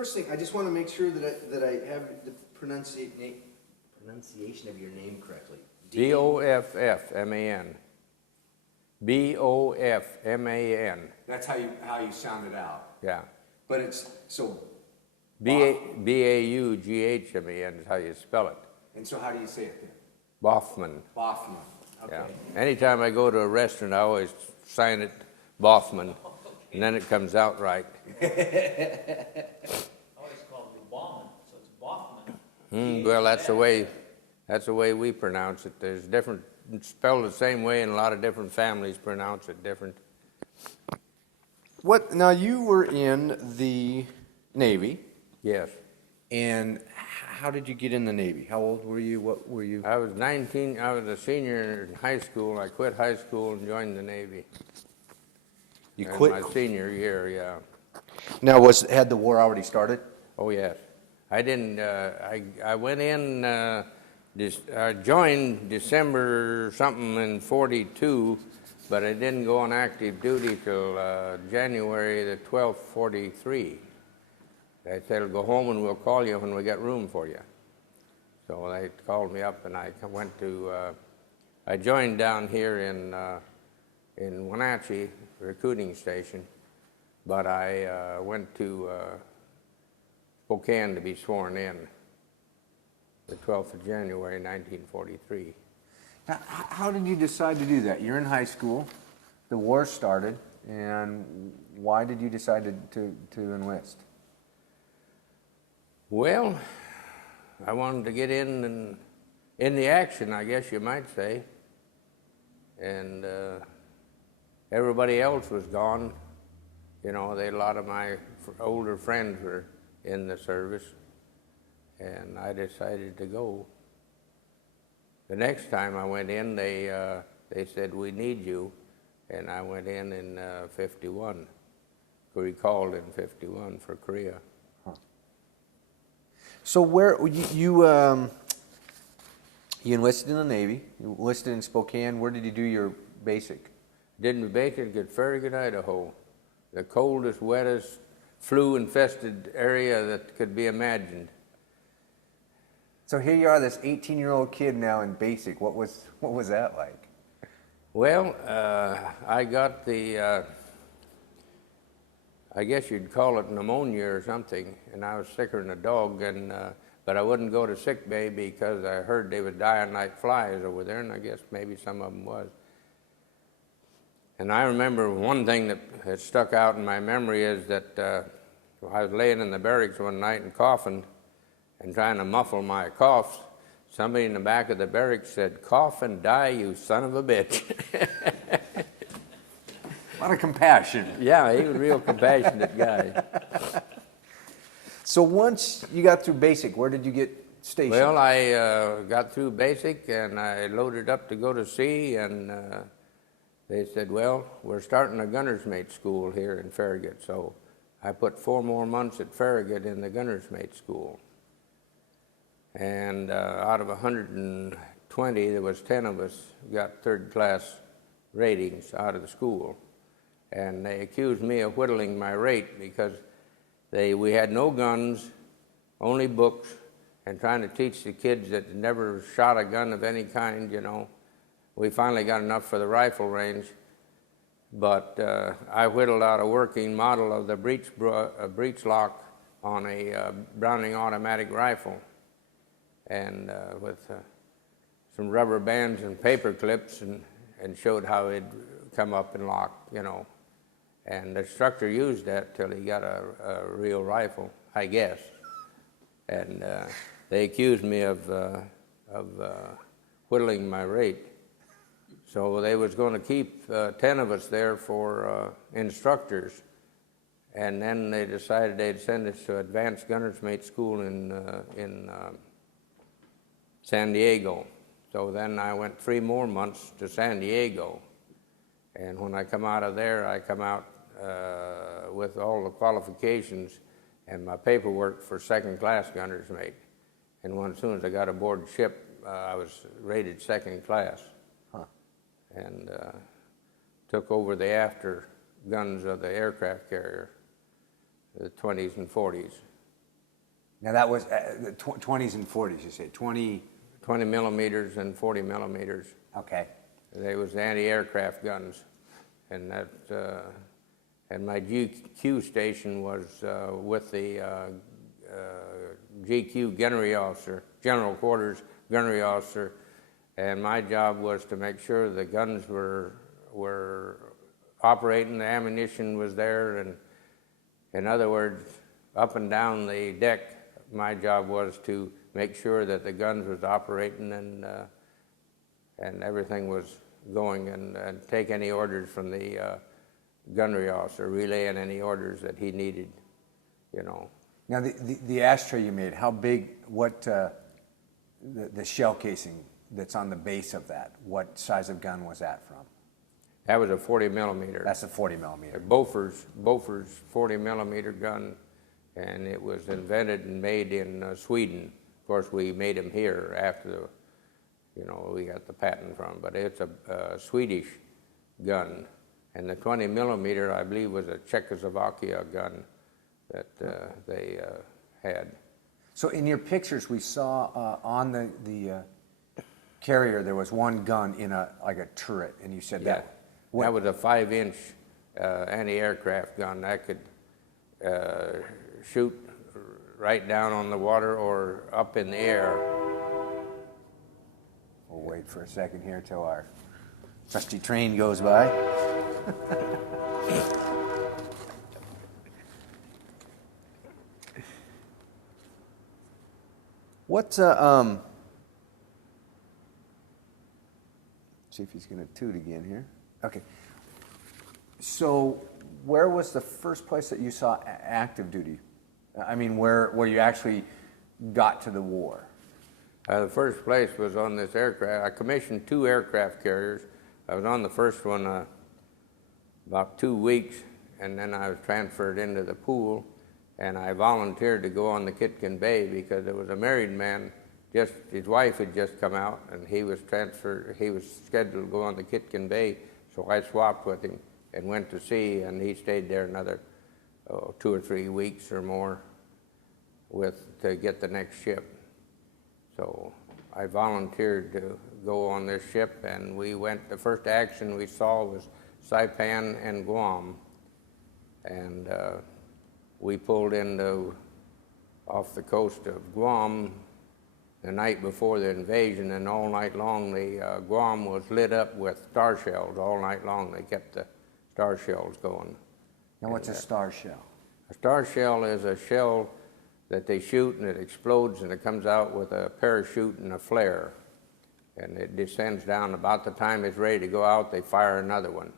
first thing, I just want to make sure that I have the pronunciation of your name correctly. Boffman. Boffman. That's how you sound it out. Yeah. But it's so. Baughman is how you spell it. And so how do you say it then? Baughman. Baughman. Okay. Yeah. Anytime I go to a restaurant, I always sign it Baughman, and then it comes out right. I always call it Baughman, so it's Baughman. Well, that's the way we pronounce it. There's different, it's spelled the same way, and a lot of different families pronounce it different. What? Now you were in the Navy, Yes. and how did you get in the Navy? How old were you? What were you? I was 19. I was a senior in high school. I quit high school and joined the Navy. You In quit. my senior year, yeah. Now, had the war already started? Oh yes. I didn't. I went in. I joined December something in '42, but I didn't go on active duty till January the 12th, '43. They said, "Go home and we'll call you when we got room for you." So they called me up, and I went to. I joined down here in Wenatchee recruiting station, but I went to Spokane to be sworn in the 12th of January, 1943. Now, how did you decide to do that? You're in high school, the war started, and why did you decide to enlist? Well, I wanted to get in the action, I guess you might say, and everybody else was gone. You know, a lot of my older friends were in the service, and I decided to go. The next time I went in, they said, "We need you," and I went in 51. Recalled in 51 for Korea. So where you enlisted in the Navy, you enlisted in Spokane. Where did you do your basic? Didn't basic at Farragut, Idaho, the coldest, wettest, flu-infested area that could be imagined. So here you are, this 18-year-old kid now in basic. What was that like? Well, I got the, I guess you'd call it pneumonia or something, and I was sicker than a dog, and but I wouldn't go to sick bay because I heard they was dying like flies over there, and I guess maybe some of them was. And I remember one thing that has stuck out in my memory is that I was laying in the barracks one night and coughing and trying to muffle my coughs. Somebody in the back of the barracks said, "Cough and die, you son of a bitch." A lot of compassion. Yeah, he was a real compassionate guy. So once you got through basic, where did you get stationed? Well, I got through basic, and I loaded up to go to sea, and they said, "Well, we're starting a gunner's mate school here in Farragut." So I put 4 more months at Farragut in the gunner's mate school. And out of 120, there was 10 of us got third-class ratings out of the school. And they accused me of whittling my rate because we had no guns, only books, and trying to teach the kids that had never shot a gun of any kind, you know. We finally got enough for the rifle range, but I whittled out a working model of the breech lock on a Browning automatic rifle, and with some rubber bands and paper clips, and showed how it'd come up and lock, you know. And the instructor used that till he got a real rifle, I guess. And they accused me of whittling my rate. So they was going to keep 10 of us there for instructors. And then they decided they'd send us to Advanced Gunner's Mate School in San Diego. So then I went 3 more months to San Diego. And when I come out of there, I come out with all the qualifications and my paperwork for second-class gunner's mate. And as soon as I got aboard ship, I was rated second class. Huh. And took over the after guns of the aircraft carrier, the 20s and 40s. Now that was the 20s and 40s, you say, 20? 20 millimeters and 40 millimeters. Okay. They was anti-aircraft guns, and that and my GQ station was with the GQ gunnery officer, general quarters gunnery officer, and my job was to make sure the guns were operating, the ammunition was there, and in other words, up and down the deck, my job was to make sure that the guns was operating and everything was going, and take any orders from the gunnery officer, relaying any orders that he needed, you know. Now the ashtray you made, how big, what, the shell casing that's on the base of that, what size of gun was that from? That was a 40 millimeter. That's a 40 millimeter. A Bofors 40 millimeter gun, and it was invented and made in Sweden. Of course, we made them here after, you know, we got the patent from, but it's a Swedish gun. And the 20 millimeter, I believe, was a Czechoslovakia gun that they had. So in your pictures, we saw on the carrier, there was one gun in like a turret, and you said that. What? That was a 5-inch anti-aircraft gun that could shoot right down on the water or up in the air. We'll wait for a second here till our trusty train goes by. What's see if he's going to toot again here. Okay. So where was the first place that you saw active duty? I mean, where you actually got to the war? The first place was on this aircraft. I commissioned 2 aircraft carriers. I was on the first one about 2 weeks, and then I was transferred into the pool, and I volunteered to go on the Kitkin Bay because there was a married man, just his wife had just come out, and he was transferred, he was scheduled to go on the Kitkin Bay, so I swapped with him and went to sea, and he stayed there another 2 or 3 weeks or more to get the next ship. So I volunteered to go on this ship, and we went, the first action we saw was Saipan and Guam, and we pulled off the coast of Guam the night before the invasion, and all night long the Guam was lit up with star shells. All night long they kept the star shells going. Now what's a star shell? A star shell is a shell that they shoot and it explodes and it comes out with a parachute and a flare. And it descends down. About the time it's ready to go out, they fire another one.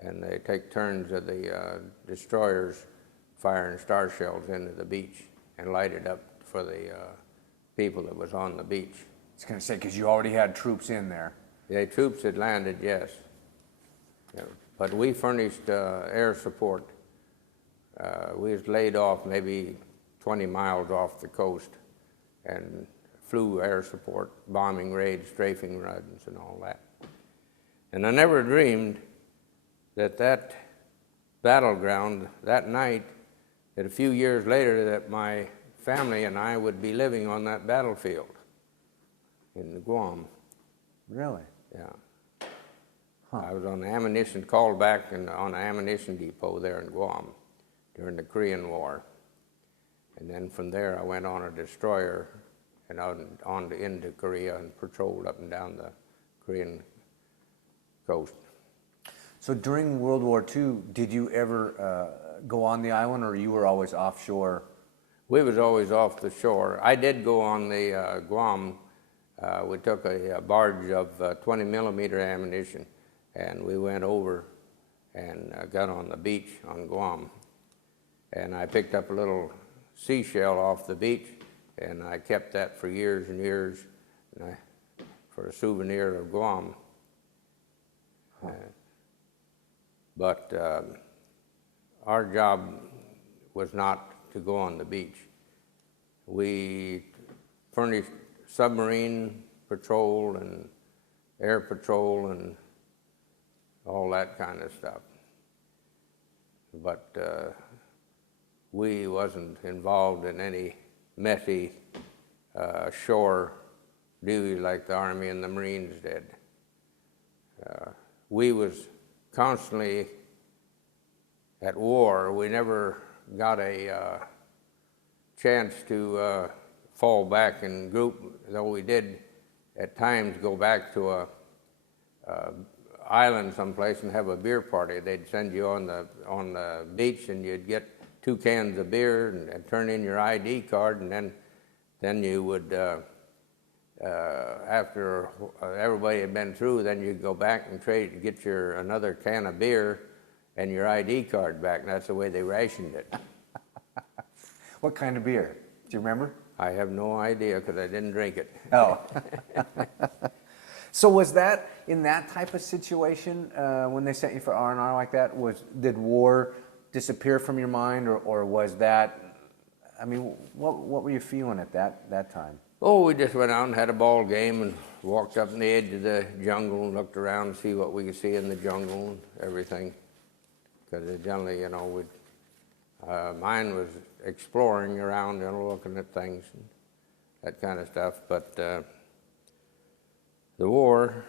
And they take turns of the destroyers firing star shells into the beach and light it up for the people that was on the beach. I was going to say, because you already had troops in there. The troops had landed, yes. Yeah. But we furnished air support. We was laid off maybe 20 miles off the coast and flew air support, bombing raids, strafing runs, and all that. And I never dreamed that battleground, that night, that a few years later that my family and I would be living on that battlefield in Guam. Really? Yeah. Huh. I was on the ammunition, called back on an ammunition depot there in Guam during the Korean War. And then from there I went on a destroyer and on into Korea and patrolled up and down the Korean coast. So during World War II, did you ever go on the island, or you were always offshore? We was always off the shore. I did go on the Guam. We took a barge of 20 millimeter ammunition, and we went over and got on the beach on Guam. And I picked up a little seashell off the beach, and I kept that for years and years for a souvenir of Guam. Huh. But our job was not to go on the beach. We furnished submarine patrol and air patrol and all that kind of stuff. But we wasn't involved in any messy shore duty like the Army and the Marines did. We was constantly at war. We never got a chance to fall back in group, though we did at times go back to a island someplace and have a beer party. They'd send you on the beach, and you'd get 2 cans of beer and turn in your ID card, and then you would after everybody had been through, then you'd go back and get another can of beer and your ID card back, and that's the way they rationed it. What kind of beer? Do you remember? I have no idea because I didn't drink it. Oh. So was that, in that type of situation, when they sent you for R&R like that, did war disappear from your mind, or was that, I mean, what were you feeling at that time? Oh, we just went out and had a ball game and walked up on the edge of the jungle and looked around and see what we could see in the jungle and everything. Because generally, you know, mine was exploring around and looking at things and that kind of stuff. But the war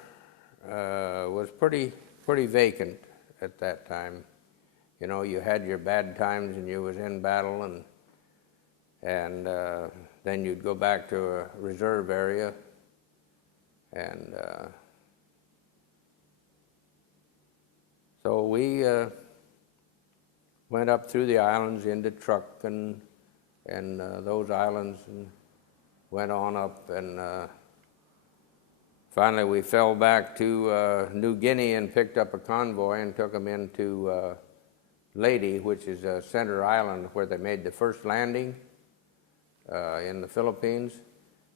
was pretty vacant at that time. You know, you had your bad times and you was in battle, and then you'd go back to a reserve area, and so we went up through the islands into Truk and those islands, and went on up, and finally we fell back to New Guinea and picked up a convoy and took them into Leyte, which is a center island where they made the first landing in the Philippines,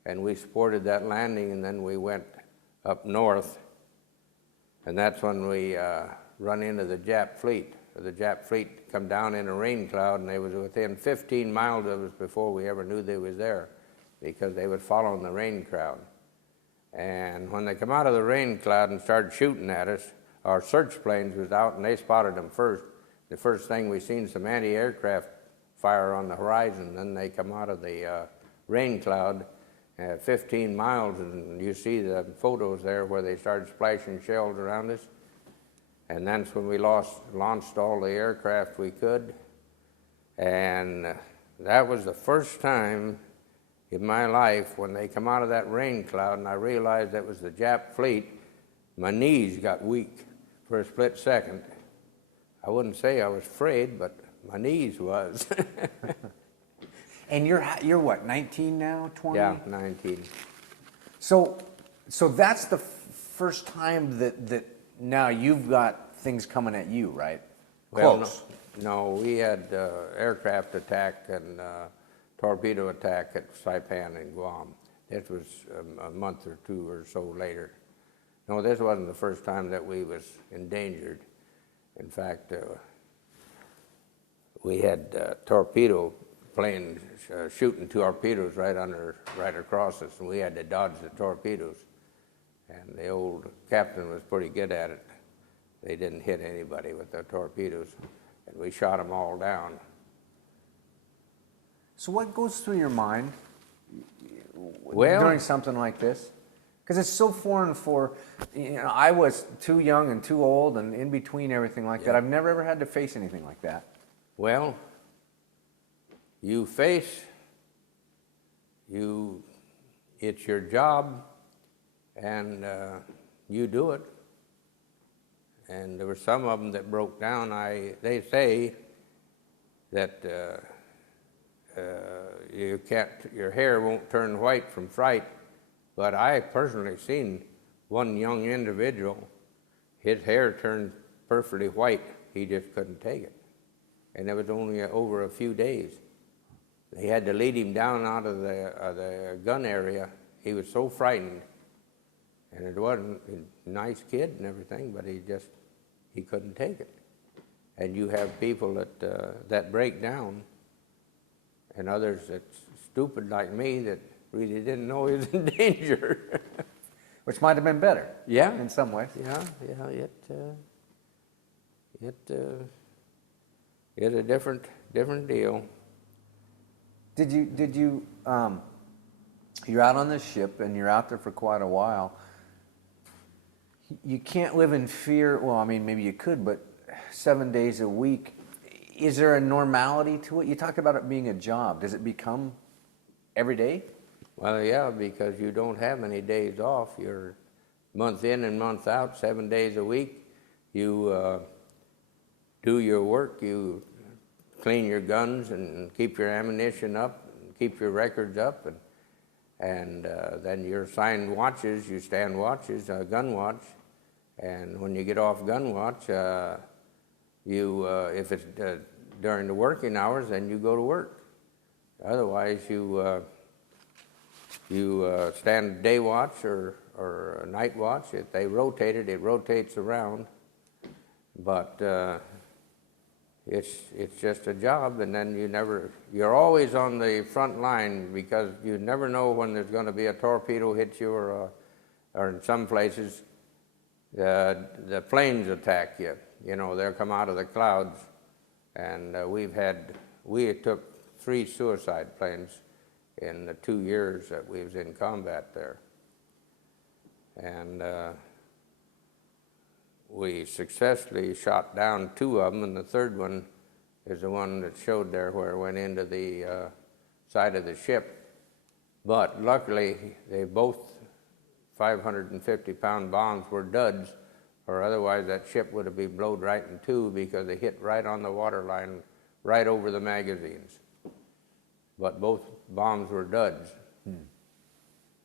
and we supported that landing, and then we went up north, and that's when we run into the Jap fleet. The Jap fleet come down in a rain cloud, and they was within 15 miles of us before we ever knew they was there, because they was following the rain cloud. And when they come out of the rain cloud and started shooting at us, our search planes was out, and they spotted them first. The first thing we seen some anti-aircraft fire on the horizon. Then they come out of the rain cloud 15 miles, and you see the photos there where they started splashing shells around us. And that's when we launched all the aircraft we could. And that was the first time in my life when they come out of that rain cloud and I realized that was the Jap fleet, my knees got weak for a split second. I wouldn't say I was afraid, but my knees was. And you're what, 19 now, 20? Yeah, 19. So that's the first time that now you've got things coming at you, right? Well, Close. no, we had aircraft attack and torpedo attack at Saipan and Guam. This was a month or two or so later. No, this wasn't the first time that we was endangered. In fact, we had torpedo planes shooting torpedoes right across us, and we had to dodge the torpedoes. And the old captain was pretty good at it. They didn't hit anybody with the torpedoes, and we shot them all down. So what goes through your mind Well, during something like this? Because it's so foreign for, I was too young and too old and in between everything like that. I've never ever had to face anything like that. well, it's your job, and you do it. And there were some of them that broke down. They say that your hair won't turn white from fright, but I personally seen one young individual, his hair turned perfectly white. He just couldn't take it. And it was only over a few days. They had to lead him down out of the gun area. He was so frightened. And it wasn't a nice kid and everything, but he couldn't take it. And you have people that break down, and others that's stupid like me that really didn't know he was in danger. Which might have been better. Yeah. In some ways. Yeah, it is a different deal. You're out on this ship and you're out there for quite a while. You can't live in fear. Well, I mean, maybe you could, but 7 days a week, is there a normality to it? You talk about it being a job. Does it become every day? Well, yeah, because you don't have any days off. You're month in and month out, 7 days a week. You do your work, you clean your guns and keep your ammunition up, and keep your records up, and then you're assigned watches. You stand watches, gun watch, and when you get off gun watch, if it's during the working hours, then you go to work. Otherwise, you stand day watch or night watch. If they rotate it, it rotates around. But it's just a job, and then you're always on the front line because you never know when there's going to be a torpedo hit you, or in some places the planes attack you. You know, they'll come out of the clouds, and we took 3 suicide planes in the 2 years that we was in combat there, and we successfully shot down 2 of them, and the third one is the one that showed there where it went into the side of the ship. But luckily, they both 550-pound bombs were duds, or otherwise that ship would have been blown right in 2 because they hit right on the water line, right over the magazines. But both bombs were duds.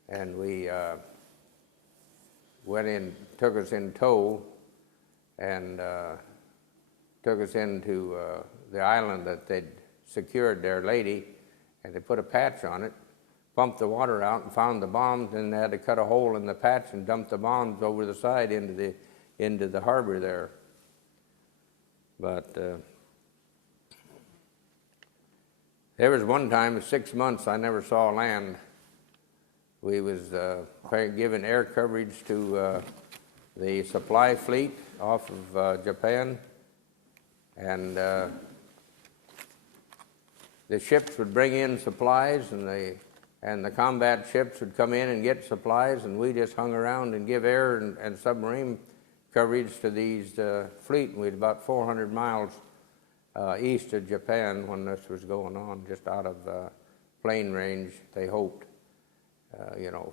And we went in, took us in tow, and took us into the island that they'd secured their lady, and they put a patch on it, pumped the water out and found the bombs, and they had to cut a hole in the patch and dump the bombs over the side into the harbor there. But there was one time, 6 months, I never saw land. We was given air coverage to the supply fleet off of Japan, and the ships would bring in supplies, and the combat ships would come in and get supplies, and we just hung around and give air and submarine coverage to these fleet. And we had about 400 miles east of Japan when this was going on, just out of plane range, they hoped,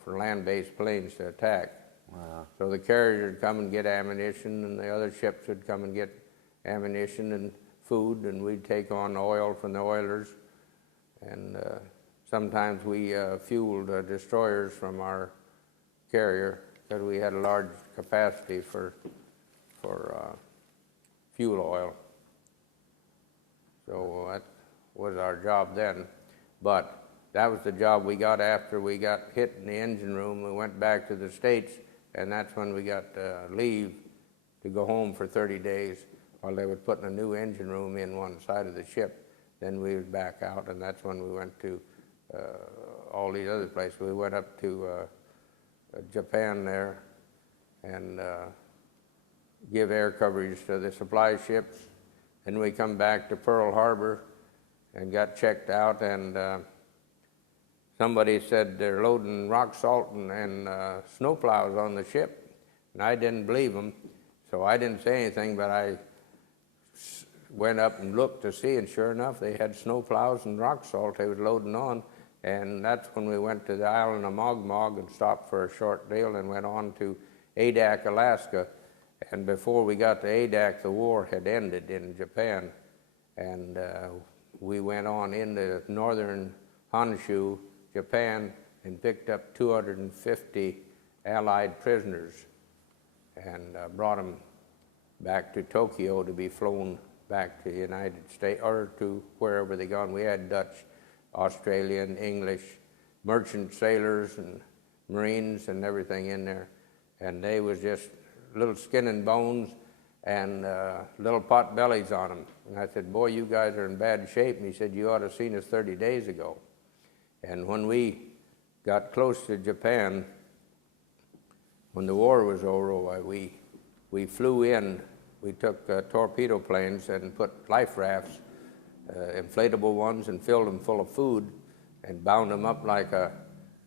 for land-based planes to attack. Wow. So the carriers would come and get ammunition, and the other ships would come and get ammunition and food, and we'd take on oil from the oilers. And sometimes we fueled destroyers from our carrier because we had a large capacity for fuel oil. So that was our job then. But that was the job we got after we got hit in the engine room. We went back to the States, and that's when we got leave to go home for 30 days while they were putting a new engine room in one side of the ship. Then we was back out, and that's when we went to all these other places. We went up to Japan there and give air coverage to the supply ships. Then we come back to Pearl Harbor and got checked out, and somebody said they're loading rock salt and snowplows on the ship, and I didn't believe them, so I didn't say anything, but I went up and looked to see, and sure enough, they had snowplows and rock salt they was loading on, and that's when we went to the island of Mogmog and stopped for a short deal and went on to Adak, Alaska. And before we got to Adak, the war had ended in Japan, and we went on into northern Honshu, Japan, and picked up 250 Allied prisoners and brought them back to Tokyo to be flown back to the United States, or to wherever they gone. We had Dutch, Australian, English, merchant sailors and Marines and everything in there, and they was just little skin and bones and little pot bellies on them. And I said, boy, you guys are in bad shape. And he said, you ought to have seen us 30 days ago. And when we got close to Japan, when the war was over, we flew in. We took torpedo planes and put life rafts, inflatable ones, and filled them full of food and bound them up like a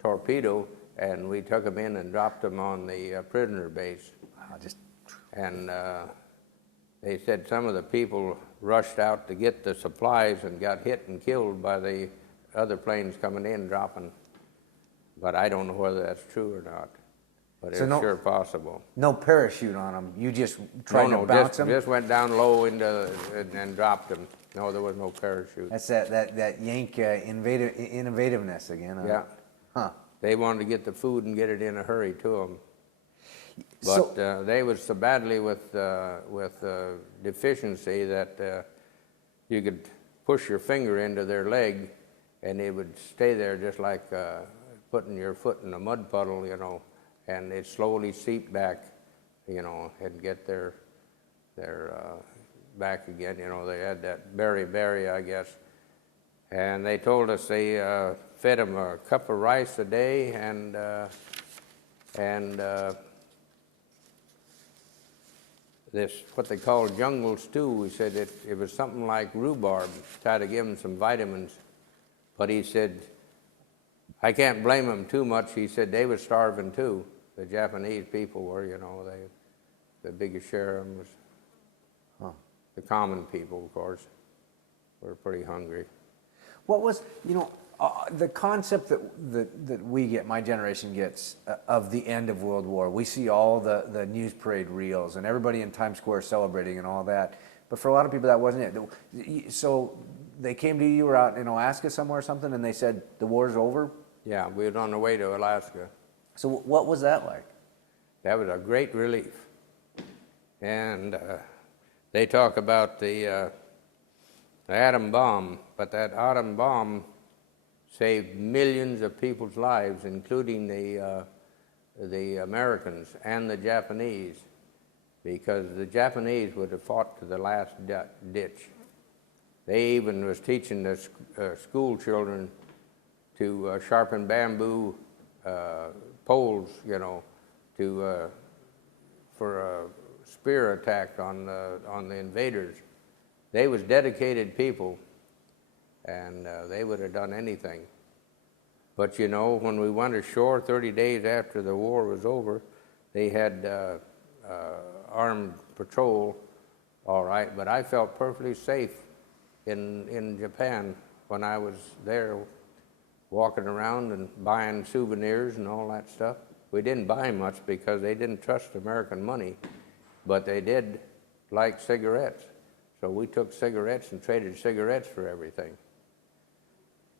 torpedo, and we took them in and dropped them on the prisoner base. Wow, just And they said some of the people rushed out to get the supplies and got hit and killed by the other planes coming in dropping. But I don't know whether that's true or not. But So it's no- sure possible. no parachute on them. You just tried to bounce them. Just went down low into and dropped them. No, there was no parachute. That's that Yank innovativeness again. Huh? Yeah. Huh. They wanted to get the food and get it in a hurry to them. So- But they was so badly with deficiency that you could push your finger into their leg, and it would stay there just like putting your foot in a mud puddle, you know, and it slowly seep back, you know, and get their back again. You know, they had that berry, I guess. And they told us they fed them a cup of rice a day and this, what they call jungle stew. He said it was something like rhubarb, tried to give them some vitamins. But he said, I can't blame them too much. He said they were starving too. The Japanese people were, you know, the biggest share of them was the common people, of course, were pretty hungry. What was, you know, the concept that we get, my generation gets, of the end of World War? We see all the news parade reels and everybody in Times Square celebrating and all that. But for a lot of people, that wasn't it. So they came to you, you were out in Alaska somewhere or something, and they said, the war's over? Yeah, we were on the way to Alaska. So what was that like? That was a great relief. And they talk about the atom bomb, but that atom bomb saved millions of people's lives, including the Americans and the Japanese, because the Japanese would have fought to the last ditch. They even was teaching the school children to sharpen bamboo poles, you know, for a spear attack on the invaders. They was dedicated people, and they would have done anything. But you know, when we went ashore 30 days after the war was over, they had armed patrol, all right, but I felt perfectly safe in Japan when I was there, walking around and buying souvenirs and all that stuff. We didn't buy much because they didn't trust American money, but they did like cigarettes. So we took cigarettes and traded cigarettes for everything.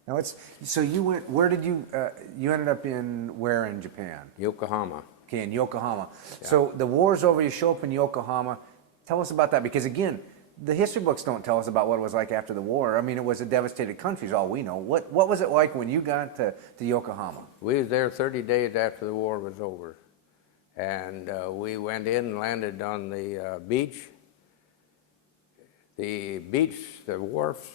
Now so you went, where did you ended up where in Japan? Yokohama. Okay, in Yokohama. Yeah. So the war's over, you show up in Yokohama. Tell us about that, because again, the history books don't tell us about what it was like after the war. I mean, it was a devastated country is all we know. What was it like when you got to Yokohama? We was there 30 days after the war was over. And we went in and landed on the beach. The beach, the wharfs,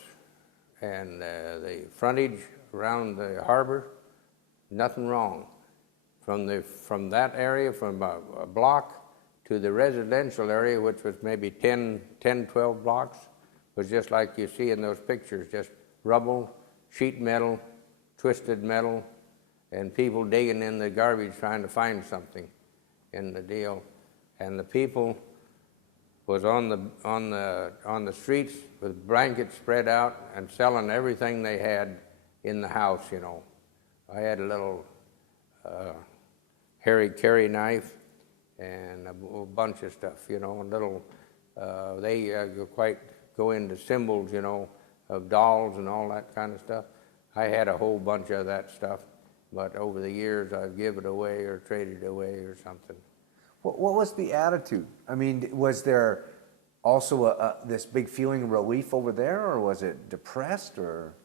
and the frontage around the harbor, nothing wrong. From that area, from a block to the residential area, which was maybe 10, 12 blocks, was just like you see in those pictures, just rubble, sheet metal, twisted metal, and people digging in the garbage trying to find something in the deal. And the people was on the streets with blankets spread out and selling everything they had in the house, you know. I had a little Harry Carry knife and a bunch of stuff, you know, a little, they quite go into symbols, you know, of dolls and all that kind of stuff. I had a whole bunch of that stuff, but over the years I've given it away or traded it away or something. What was the attitude? I mean, was there also this big feeling of relief over there, or was it depressed, or?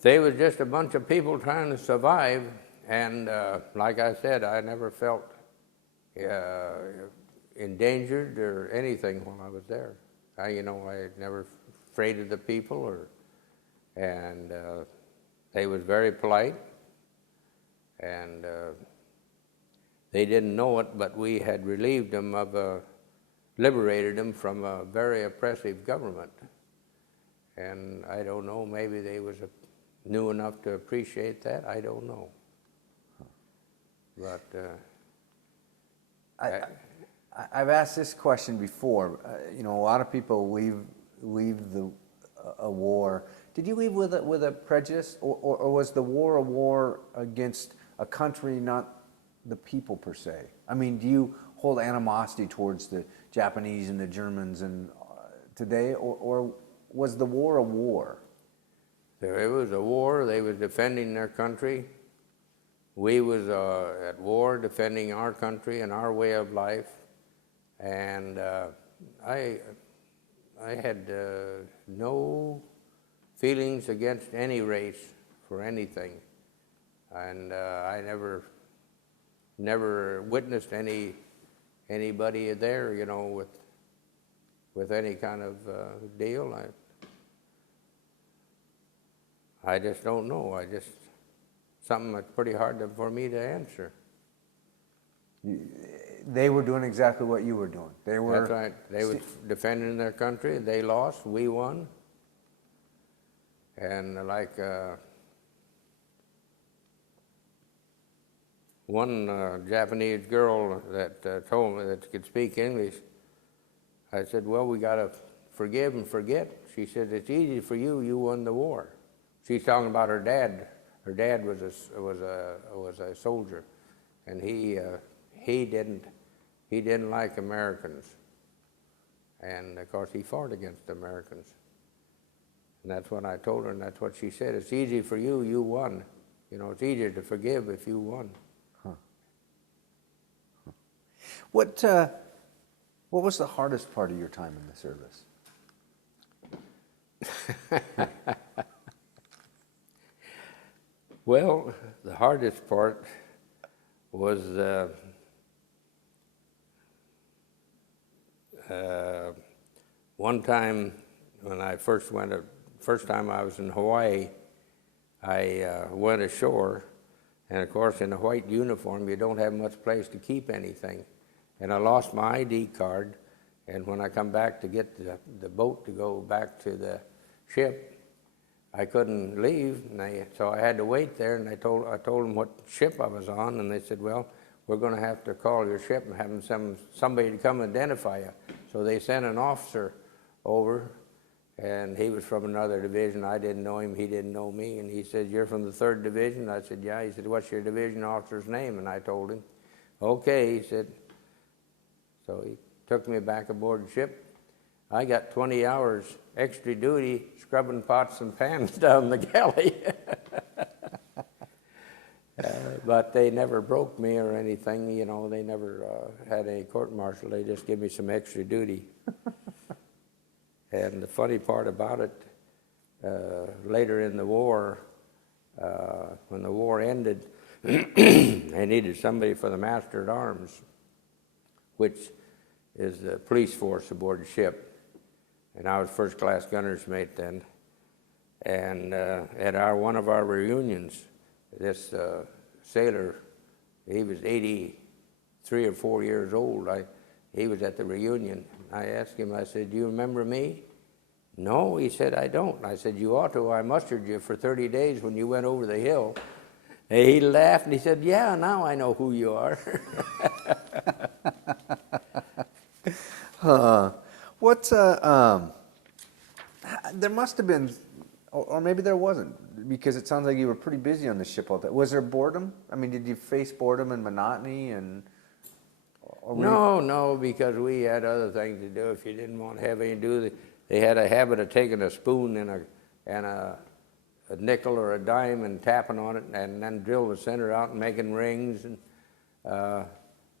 They was just a bunch of people trying to survive, and like I said, I never felt endangered or anything while I was there. I never afraid of the people, and they was very polite, and they didn't know it, but we had relieved them liberated them from a very oppressive government. And I don't know, maybe they was knew enough to appreciate that, I don't know. But I've asked this question before. You know, a lot of people leave a war. Did you leave with a prejudice, or was the war a war against a country, not the people per se? I mean, do you hold animosity towards the Japanese and the Germans and today, or was the war a war? it was a war. They was defending their country. We was at war defending our country and our way of life. And I had no feelings against any race for anything. And I never witnessed anybody there, you know, with any kind of deal. I just don't know. Something that's pretty hard for me to answer. They were doing exactly what you were doing. They were. That's right. They were defending their country. They lost. We won. And like one Japanese girl that told me that could speak English, I said, well, we got to forgive and forget. She said, it's easy for you. You won the war. She's talking about her dad. Her dad was a soldier, and he didn't like Americans, and of course he fought against the Americans. And that's what I told her, and that's what she said. It's easy for you. You won. You know, it's easier to forgive if you won. Huh. What was the hardest part of your time in the service? Well, the hardest part was one time when I first time I was in Hawaii, I went ashore, and of course in a white uniform you don't have much place to keep anything. And I lost my ID card, and when I come back to get the boat to go back to the ship, I couldn't leave, and so I had to wait there, and I told them what ship I was on, and they said, well, we're going to have to call your ship and have somebody to come identify you. So they sent an officer over, and he was from another division. I didn't know him, he didn't know me, and he said, you're from the 3rd Division? I said, yeah. He said, what's your division officer's name? And I told him. Okay, he said. So he took me back aboard the ship. I got 20 hours extra duty scrubbing pots and pans down the galley. But they never broke me or anything, you know. They never had any court-martial. They just gave me some extra duty. And the funny part about it, later in the war, when the war ended, they needed somebody for the master-at-arms, which is the police force aboard the ship. And I was first-class gunner's mate then. And at one of our reunions, this sailor, he was 83 or 4 years old. He was at the reunion. I asked him, I said, do you remember me? No, he said, I don't. I said, you ought to. I mustered you for 30 days when you went over the hill. And he laughed and he said, yeah, now I know who you are. There must have been, or maybe there wasn't, because it sounds like you were pretty busy on the ship all day. Was there boredom? I mean, did you face boredom and monotony? No, because we had other things to do. If you didn't want to have anything to do, they had a habit of taking a spoon and a nickel or a dime and tapping on it, and then drill the center out and making rings. And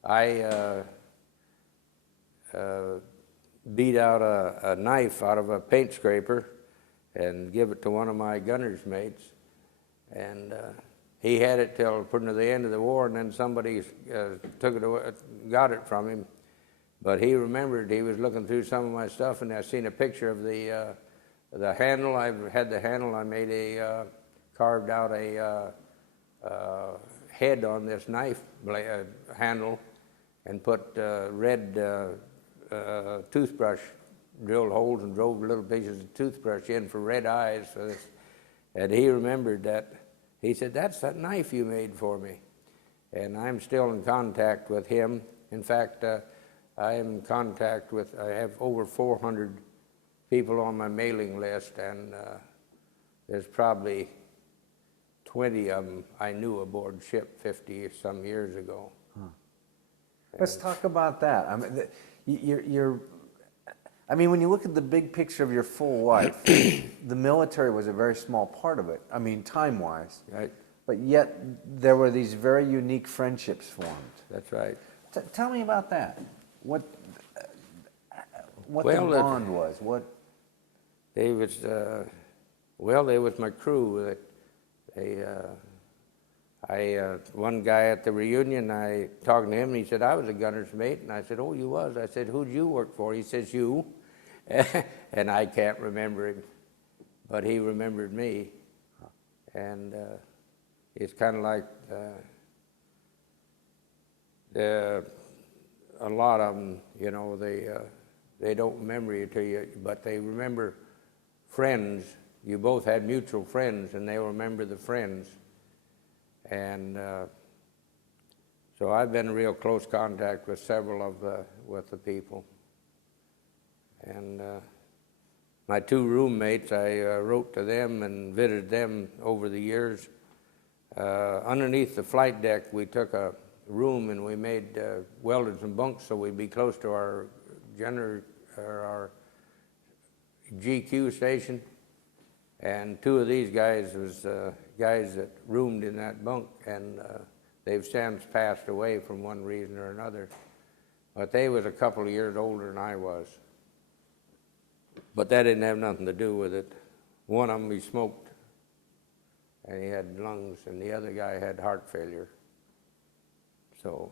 I beat out a knife out of a paint scraper and give it to one of my gunner's mates. And he had it till pretty near the end of the war, and then somebody took it away, got it from him. But he remembered, he was looking through some of my stuff, and I seen a picture of the handle. I had the handle. I made carved out a head on this knife handle, and put red toothbrush, drilled holes and drove little pieces of toothbrush in for red eyes. And he remembered that. He said, "That's that knife you made for me." And I'm still in contact with him. In fact, I am in contact with, I have over 400 people on my mailing list, and there's probably 20 of them I knew aboard ship 50-some years ago. Let's talk about that. I mean, I mean, when you look at the big picture of your full life, the military was a very small part of it. I mean, time-wise. Right? But yet, there were these very unique friendships formed. That's right. Tell me about that. What Well, the bond was. What? They was, well, they was my crew. One guy at the reunion, I talking to him, and he said, "I was a gunner's mate." And I said, "Oh, you was?" I said, "Who'd you work for?" He says, "You." And I can't remember him, but he remembered me. And it's kind of like a lot of them, you know, they don't remember you till you, but they remember friends. You both had mutual friends, and they remember the friends. And so I've been in real close contact with several of the people. And my two roommates, I wrote to them and visited them over the years. Underneath the flight deck, we took a room and we made welded some bunks so we'd be close to our our GQ station. And two of these guys was guys that roomed in that bunk, and they've since passed away from one reason or another. But they was a couple of years older than I was. But that didn't have nothing to do with it. One of them, he smoked, and he had lungs, and the other guy had heart failure. So,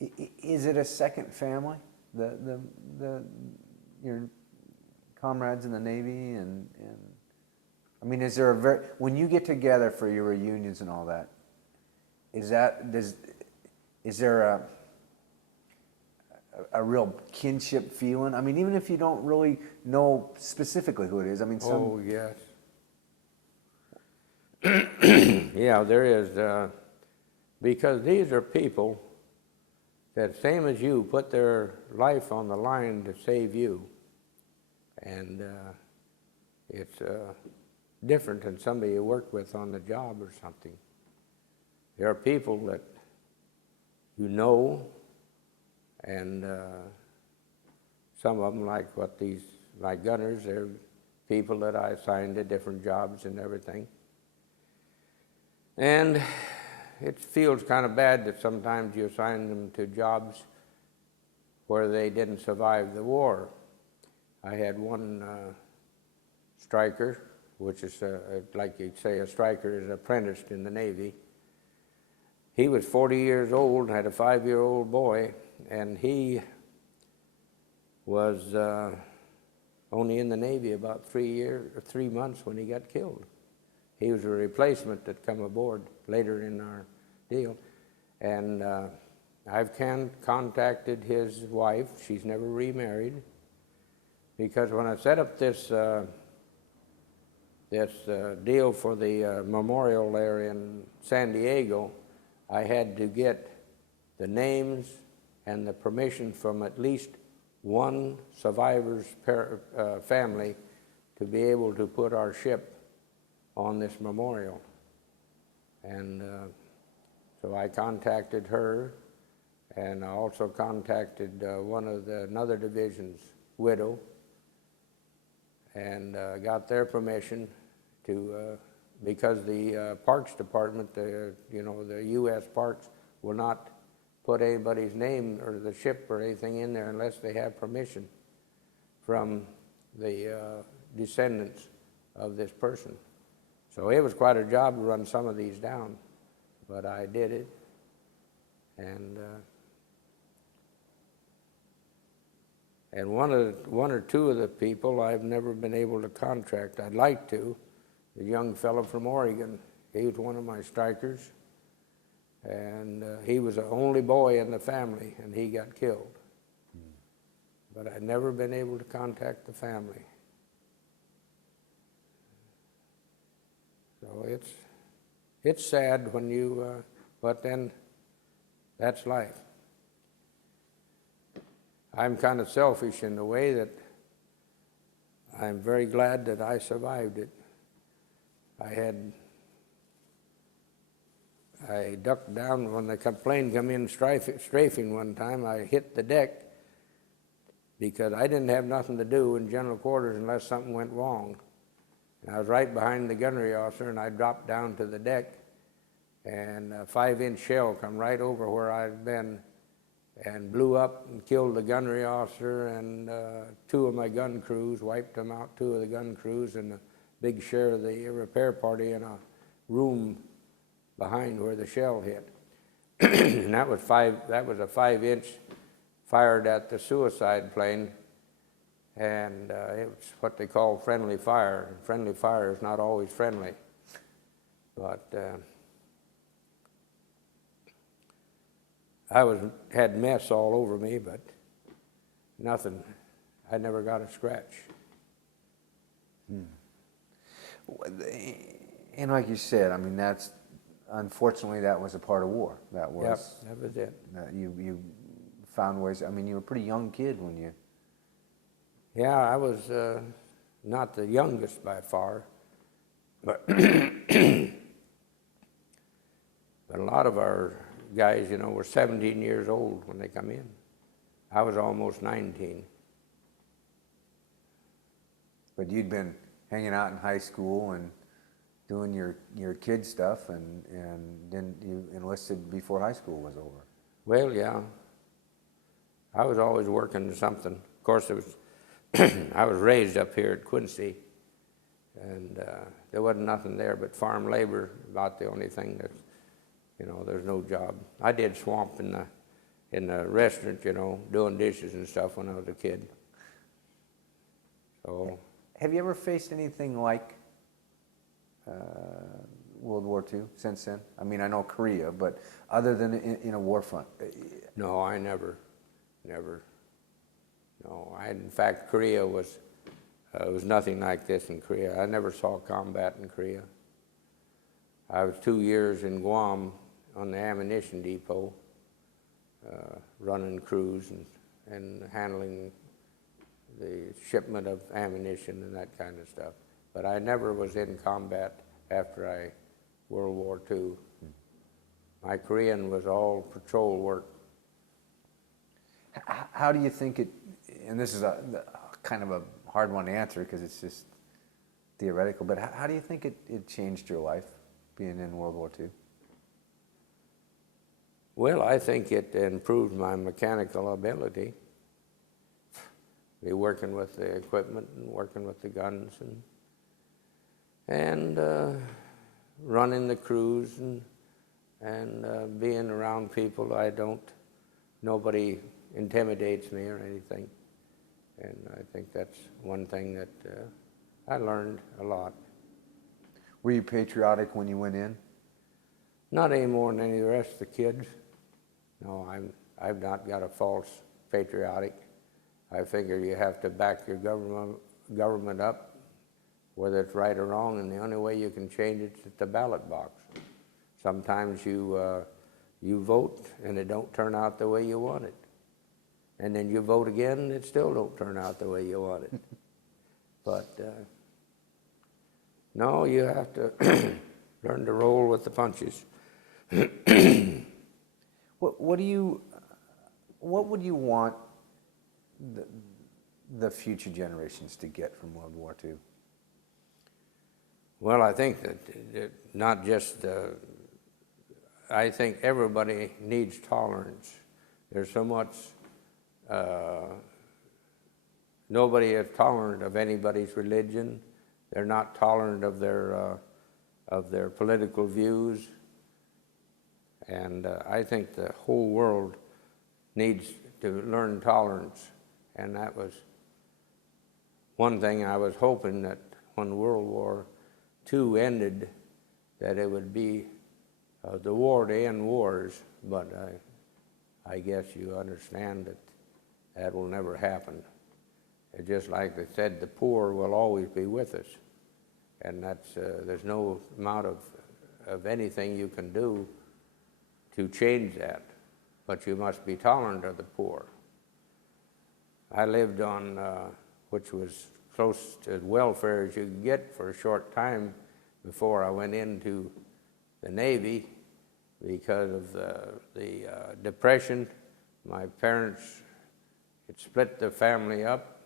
Is it a second family? Your comrades in the Navy and I mean, is there when you get together for your reunions and all that, is there a real kinship feeling? I mean, even if you don't really know specifically who it is, I mean, oh yes, yeah, there is, because these are people that, same as you, put their life on the line to save you, and it's different than somebody you work with on the job or something. There are people that you know, and some of them, like like gunners, they're people that I assigned to different jobs and everything. And it feels kind of bad that sometimes you assign them to jobs where they didn't survive the war. I had one striker, which is, like you'd say, a striker is apprenticed in the Navy. He was 40 years old and had a 5-year-old boy, and he was only in the Navy about 3 months when he got killed. He was a replacement that come aboard later in our deal. And I've contacted his wife. She's never remarried, because when I set up this deal for the memorial there in San Diego, I had to get the names and the permission from at least one survivor's family to be able to put our ship on this memorial. And so I contacted her, and I also contacted another division's widow, and got their permission to, because the Parks Department, the U.S. Parks will not put anybody's name or the ship or anything in there unless they have permission from the descendants of this person. So it was quite a job to run some of these down, but I did it. And one or two of the people I've never been able to contract. I'd like to. The young fellow from Oregon, he was one of my strikers, and he was the only boy in the family, and he got killed. But I've never been able to contact the family. So it's sad when you, but then that's life. I'm kind of selfish in the way that I'm very glad that I survived it. I ducked down when the plane come in strafing one time. I hit the deck because I didn't have nothing to do in general quarters unless something went wrong. And I was right behind the gunnery officer, and I dropped down to the deck, and a 5-inch shell come right over where I'd been and blew up and killed the gunnery officer and 2 of my gun crews, wiped them out, 2 of the gun crews, and a big share of the repair party in a room behind where the shell hit. And that was a 5-inch fired at the suicide plane, and it was what they call friendly fire. Friendly fire is not always friendly, but I had mess all over me, but nothing. I never got a scratch. And like you said, I mean, unfortunately that was a part of war. Yep, that was it. You found ways. I mean, you were a pretty young kid when you. Yeah, I was not the youngest by far, but but a lot of our guys, were 17 years old when they come in. I was almost 19. But you'd been hanging out in high school and doing your kid stuff, and then you enlisted before high school was over. Well, yeah. I was always working something. Of course, it was I was raised up here at Quincy, and there wasn't nothing there but farm labor, about the only thing that, there's no job. I did swamp in the restaurant, doing dishes and stuff when I was a kid. So. Have you ever faced anything like World War II since then? I mean, I know Korea, but other than in a war front? No, I never. No, in fact, Korea was nothing like this in Korea. I never saw combat in Korea. I was 2 years in Guam on the ammunition depot, running crews and handling the shipment of ammunition and that kind of stuff. But I never was in combat after World War II. My Korean was all patrol work. How do you think it, and this is a kind of a hard one to answer because it's just theoretical, but how do you think it changed your life being in World War II? Well, I think it improved my mechanical ability. Be working with the equipment and working with the guns and running the crews and being around people. Nobody intimidates me or anything. And I think that's one thing that I learned a lot. Were you patriotic when you went in? Not any more than any of the rest of the kids. No, I've not got a false patriotic. I figure you have to back your government up, whether it's right or wrong, and the only way you can change it is at the ballot box. Sometimes you vote and it don't turn out the way you want it. And then you vote again and it still don't turn out the way you want it. But no, you have to learn to roll with the punches. What would you want the future generations to get from World War II? Well, I think that not just, I think everybody needs tolerance. There's so much, nobody is tolerant of anybody's religion. They're not tolerant of their political views. And I think the whole world needs to learn tolerance. And that was one thing I was hoping, that when World War II ended, that it would be the war to end wars. But I guess you understand that will never happen. It's just like they said, the poor will always be with us. and there's no amount of anything you can do to change that, but you must be tolerant of the poor. I lived on, which was close to welfare as you could get for a short time before I went into the Navy because of the Depression. My parents had split the family up,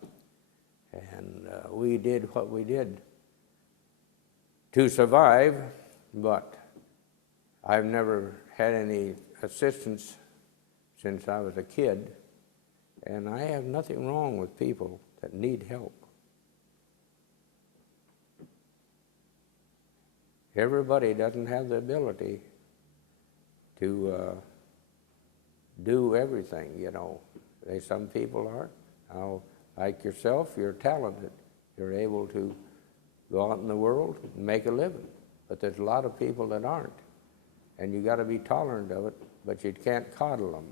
and we did what we did to survive, but I've never had any assistance since I was a kid, and I have nothing wrong with people that need help. Everybody doesn't have the ability to do everything, you know. Some people are. Now, like yourself, you're talented. You're able to go out in the world and make a living. But there's a lot of people that aren't. And you got to be tolerant of it, but you can't coddle them.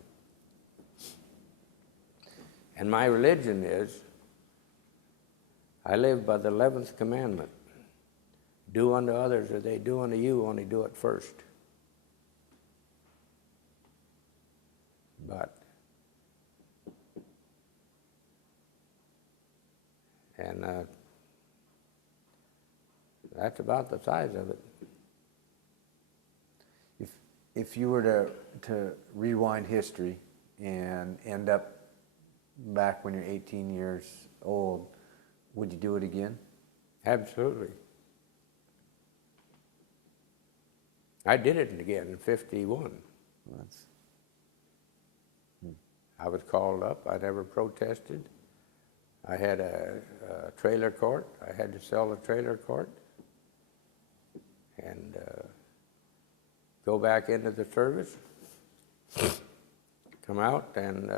And my religion is, I live by the 11th commandment. Do unto others as they do unto you, only do it first. But, and that's about the size of it. If you were to rewind history and end up back when you're 18 years old, would you do it again? Absolutely. I did it again in 51. I was called up. I never protested. I had a trailer court. I had to sell the trailer court and go back into the service, come out, and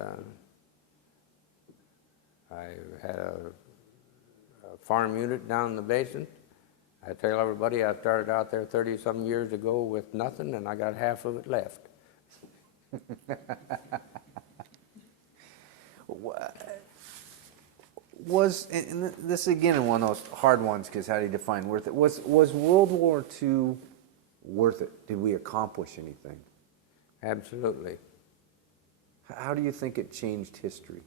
I had a farm unit down in the basin. I tell everybody I started out there 30-some years ago with nothing, and I got half of it left. And this again is one of those hard ones, because how do you define worth it? Was World War II worth it? Did we accomplish anything? Absolutely. How do you think it changed history?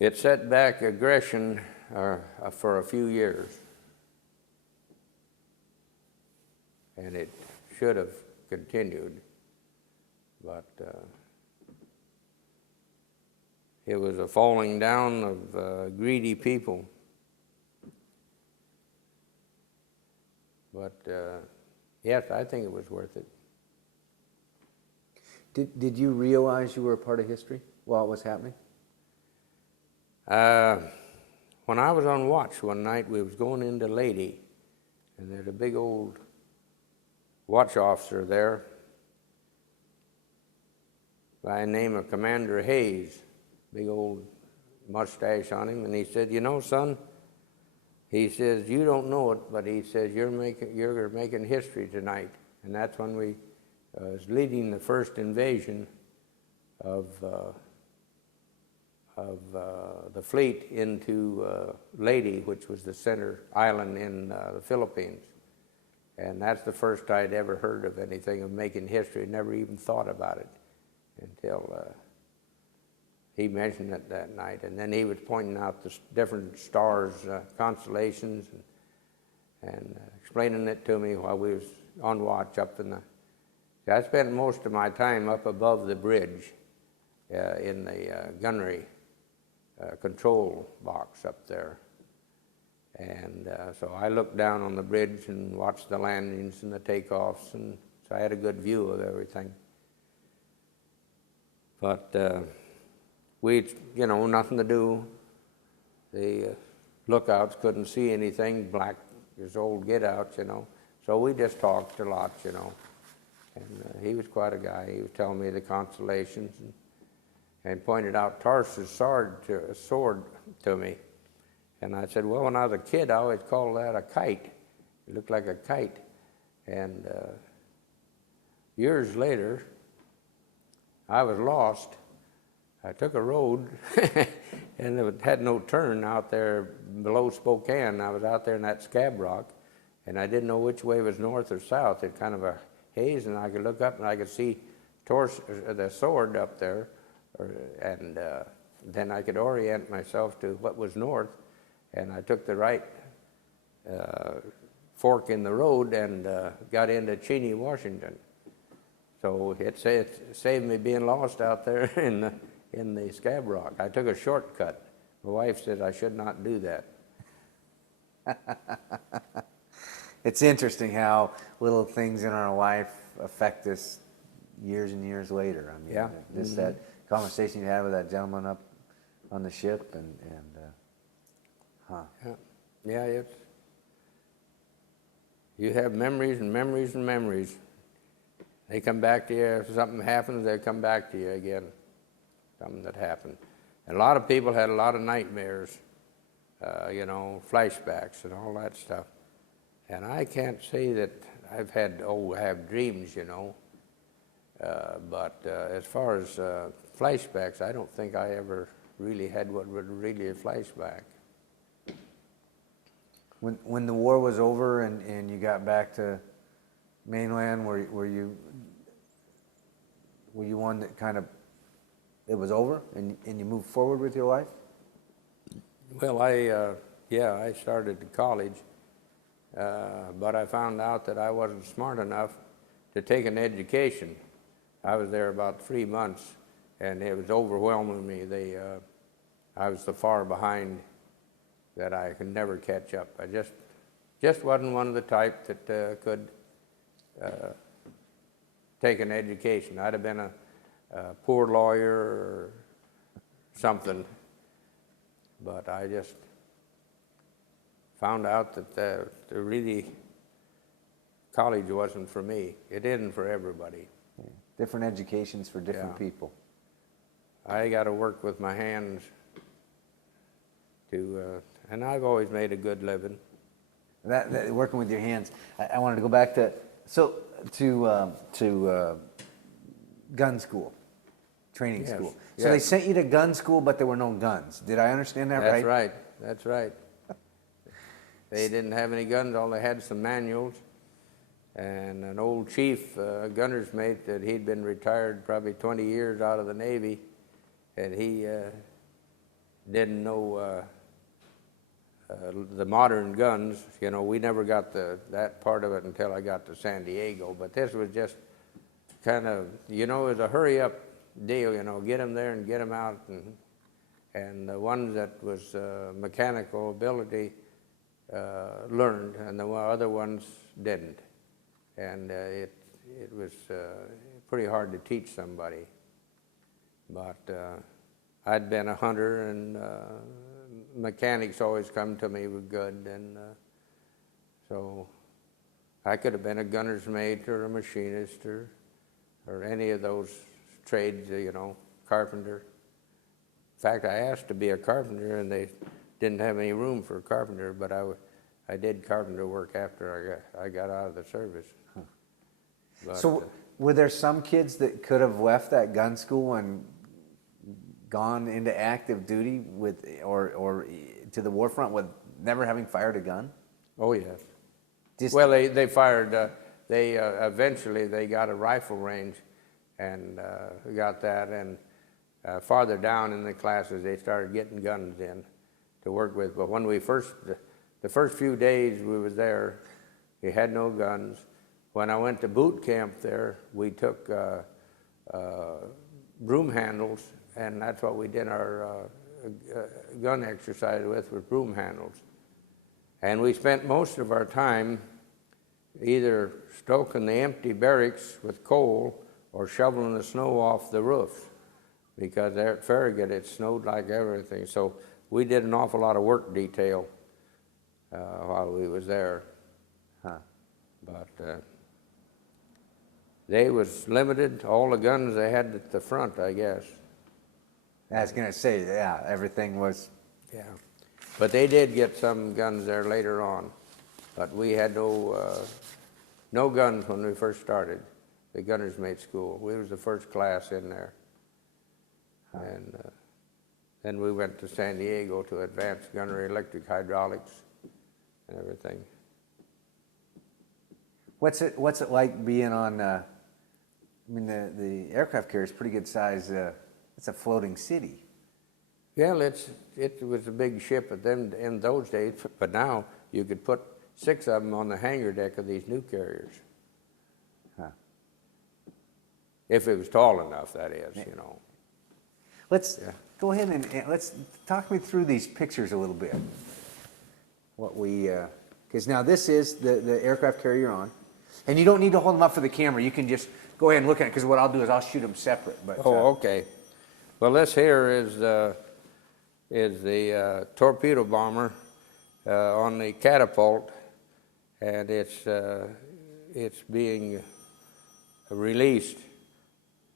It set back aggression for a few years. And it should have continued, but it was a falling down of greedy people. But yes, I think it was worth it. Did you realize you were a part of history while it was happening? When I was on watch one night, we was going into Lady, and there's a big old watch officer there by the name of Commander Hayes, big old mustache on him, and he said, "You know, son," he says, "you don't know it, but he says you're making history tonight." And that's when we was leading the first invasion of the fleet into Leyte, which was the center island in the Philippines. And that's the first I'd ever heard of anything of making history. Never even thought about it until he mentioned it that night. And then he was pointing out the different stars, constellations, and explaining it to me while we was on watch up in the... I spent most of my time up above the bridge in the gunnery control box up there. And so I looked down on the bridge and watched the landings and the takeoffs, and so I had a good view of everything. But we, you know, nothing to do. The lookouts couldn't see anything, black as old get-outs, you know. So we just talked a lot, you know. And he was quite a guy. He was telling me the constellations and pointed out Tarsus's sword to me. And I said, well, when I was a kid, I always called that a kite. It looked like a kite. And years later, I was lost. I took a road, and it had no turn out there below Spokane. I was out there in that Scab Rock, and I didn't know which way was north or south. It kind of a haze, and I could look up and I could see the sword up there, and then I could orient myself to what was north, and I took the right fork in the road and got into Cheney, Washington. So it saved me being lost out there in the Scab Rock. I took a shortcut. My wife said I should not do that. It's interesting how little things in our life affect us years and years later. I mean, Yeah. Just that conversation you had with that gentleman up on the ship, and Yeah, yeah, you have memories and memories and memories. They come back to you. If something happens, they come back to you again. Something that happened. And a lot of people had a lot of nightmares, you know, flashbacks and all that stuff. And I can't say that I've had, I have dreams, you know. But as far as flashbacks, I don't think I ever really had what was really a flashback. when the war was over and you got back to mainland, were you one that kind of, it was over and you moved forward with your life? Well, I started college, but I found out that I wasn't smart enough to take an education. I was there about 3 months, and it was overwhelming me. I was so far behind that I could never catch up. I just wasn't one of the type that could take an education. I'd have been a poor lawyer or something, but I just found out that the really college wasn't for me. It isn't for everybody. Yeah. Different educations for different people. I got to work with my hands and I've always made a good living. That working with your hands. I wanted to go back to gun school, training Yes, school. So yes. they sent you to gun school, but there were no guns. Did I understand that right? That's right. That's right. They didn't have any guns. All they had some manuals. And an old chief, gunner's mate, that he'd been retired probably 20 years out of the Navy, and he didn't know the modern guns. You know, we never got that part of it until I got to San Diego. But this was just kind of, you know, it was a hurry-up deal. You know, get them there and get them out, and the ones that was mechanical ability learned, and the other ones didn't. And it was pretty hard to teach somebody. But I'd been a hunter, and mechanics always come to me with good, and so I could have been a gunner's mate or a machinist or any of those trades, you know, carpenter. In fact, I asked to be a carpenter, and they didn't have any room for a carpenter, but I did carpenter work after I got out of the service. But, So were there some kids that could have left that gun school and gone into active duty with, or to the war front with never having fired a gun? oh yes. Just, Well, they fired. Eventually they got a rifle range, and got that. And farther down in the classes, they started getting guns in to work with. But when the first few days we was there, we had no guns. When I went to boot camp there, we took broom handles, and that's what we did our gun exercise with broom handles. And we spent most of our time either stoking the empty barracks with coal or shoveling the snow off the roofs, because there at Farragut it snowed like everything. So we did an awful lot of work detail while we was there. Huh. But they was limited, all the guns they had at the front, I guess. I was going to say, yeah, everything was. Yeah. But they did get some guns there later on. But we had no guns when we first started the gunner's mate school. We was the first class in there. And then we went to San Diego to advanced gunnery, electric hydraulics, and everything. What's it like being on? I mean, the aircraft carrier is pretty good size. It's a floating city. Well, it was a big ship in those days, but now you could put 6 of them on the hangar deck of these new carriers. Huh. If it was tall enough, that is, you know. Let's go ahead and let's talk me through these pictures a little bit. What we, because now this is the aircraft carrier you're on, and you don't need to hold them up for the camera. You can just go ahead and look at it, because what I'll do is I'll shoot them separate. But Oh, okay. Well, this here is the torpedo bomber on the catapult, and it's being released,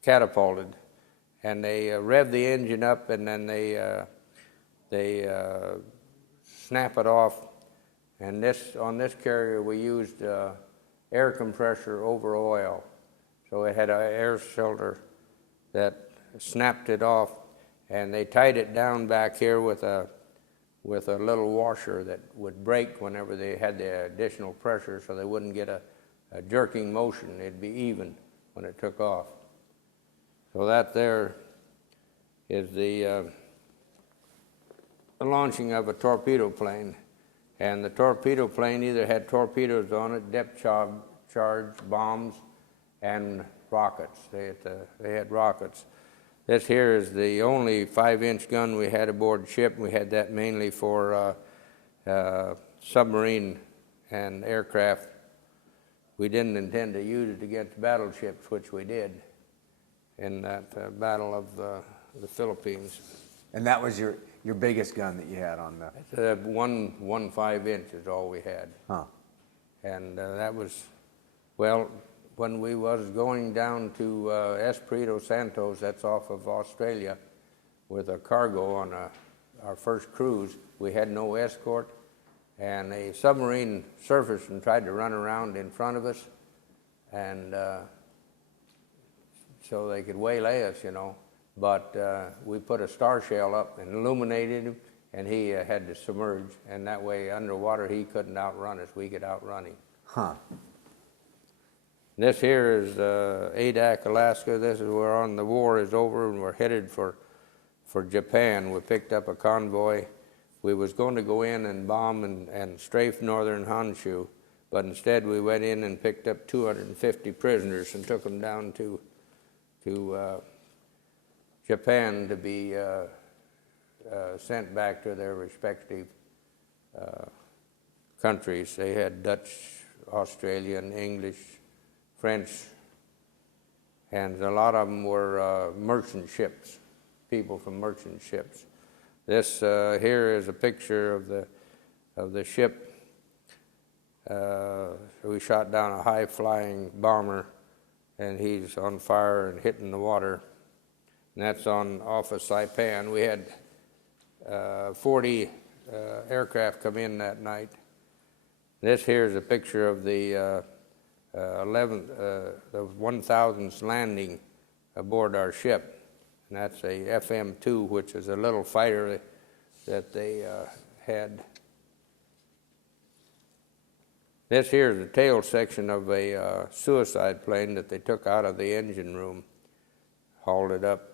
catapulted, and they rev the engine up, and then they snap it off. And on this carrier we used air compressor over oil, so it had an air filter that snapped it off, and they tied it down back here with a little washer that would break whenever they had the additional pressure, so they wouldn't get a jerking motion. It'd be even when it took off. So that there is the launching of a torpedo plane, and the torpedo plane either had torpedoes on it, depth charge bombs, and rockets. They had rockets. This here is the only 5-inch gun we had aboard ship. We had that mainly for submarine and aircraft. We didn't intend to use it against battleships, which we did in that battle of the Philippines. and that was your biggest gun that you had on the. One 5-inch is all we had. Huh. And that was, well, when we was going down to Espiritu Santos, that's off of Australia, with a cargo on our first cruise, we had no escort, and a submarine surfaced and tried to run around in front of us, and so they could waylay us, you know. But we put a star shell up and illuminated him, and he had to submerge, and that way underwater he couldn't outrun us. We could outrun him. Huh. This here is Adak, Alaska. This is where the war is over, and we're headed for Japan. We picked up a convoy. We was going to go in and bomb and strafe northern Honshu, but instead we went in and picked up 250 prisoners and took them down to Japan to be sent back to their respective countries. They had Dutch, Australian, English, French, and a lot of them were merchant ships, people from merchant ships. This here is a picture of the ship. We shot down a high-flying bomber, and he's on fire and hitting the water. And that's off of Saipan. We had 40 aircraft come in that night. This here is a picture of the 1000th landing aboard our ship. And that's a FM-2, which is a little fighter that they had. This here is the tail section of a suicide plane that they took out of the engine room, hauled it up,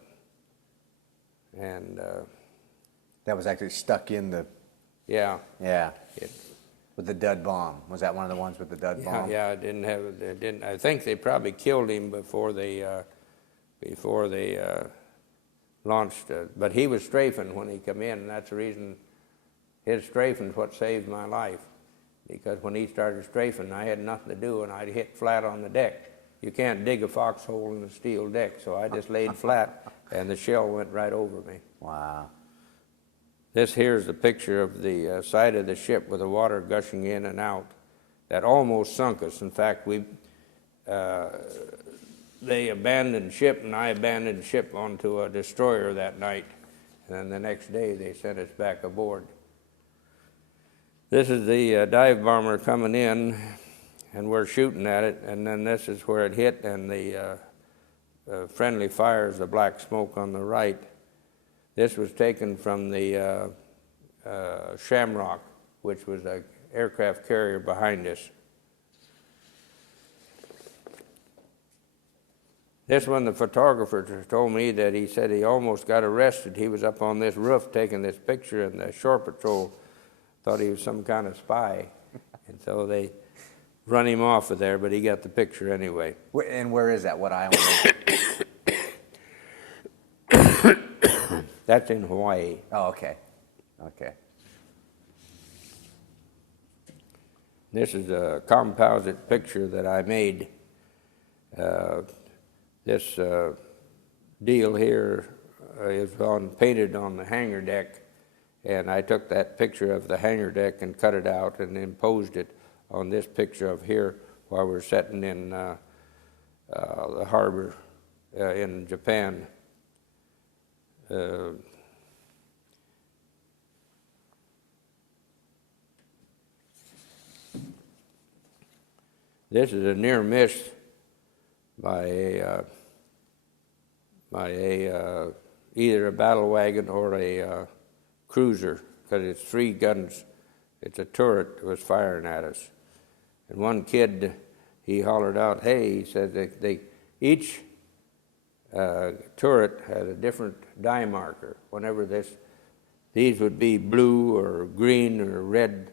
and That was actually stuck in the. yeah. Yeah. With the dud bomb. Was that one of the ones with the dud bomb? Yeah, it didn't. I think they probably killed him before they launched it. But he was strafing when he come in, and that's the reason his strafing's what saved my life. Because when he started strafing, I had nothing to do, and I'd hit flat on the deck. You can't dig a foxhole in a steel deck, so I just laid flat, and the shell went right over me. Wow. This here's a picture of the side of the ship with the water gushing in and out. That almost sunk us. In fact, they abandoned ship, and I abandoned ship onto a destroyer that night. And then the next day, they sent us back aboard. This is the dive bomber coming in, and we're shooting at it, and then this is where it hit, and the friendly fires the black smoke on the right, This was taken from the Shamrock, which was an aircraft carrier behind us. This one, the photographer told me that he said he almost got arrested. He was up on this roof taking this picture, and the shore patrol thought he was some kind of spy. And so they run him off of there, but he got the picture anyway. And where is that? What island is it? That's in Hawaii. Oh, okay. Okay. This is a composite picture that I made. This deal here is painted on the hangar deck, and I took that picture of the hangar deck and cut it out and imposed it on this picture of here while we're sitting in the harbor in Japan. This is a near miss by either a battle wagon or a cruiser, because it's 3 guns. It's a turret that was firing at us. And one kid, he hollered out, "Hey," he said, each turret had a different dye marker. Whenever these would be blue or green or red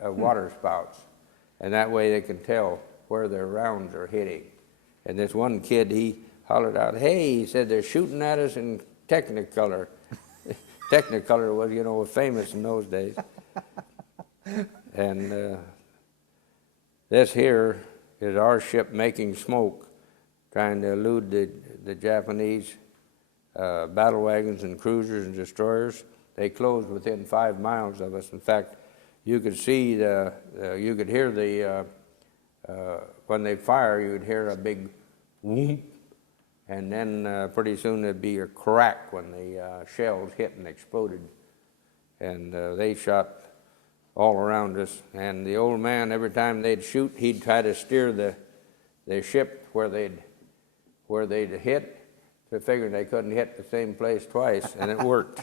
water spouts. And that way they can tell where their rounds are hitting. And this one kid, he hollered out, "Hey," he said, "they're shooting at us in Technicolor." Technicolor was, was famous in those days. And this here is our ship making smoke, trying to elude the Japanese battle wagons and cruisers and destroyers. They closed within 5 miles of us. In fact, you could see you could hear when they fire, you would hear a big whoop, and then pretty soon there'd be a crack when the shells hit and exploded. And they shot all around us. And the old man, every time they'd shoot, he'd try to steer the ship where they'd hit. They figured they couldn't hit the same place twice, and it worked.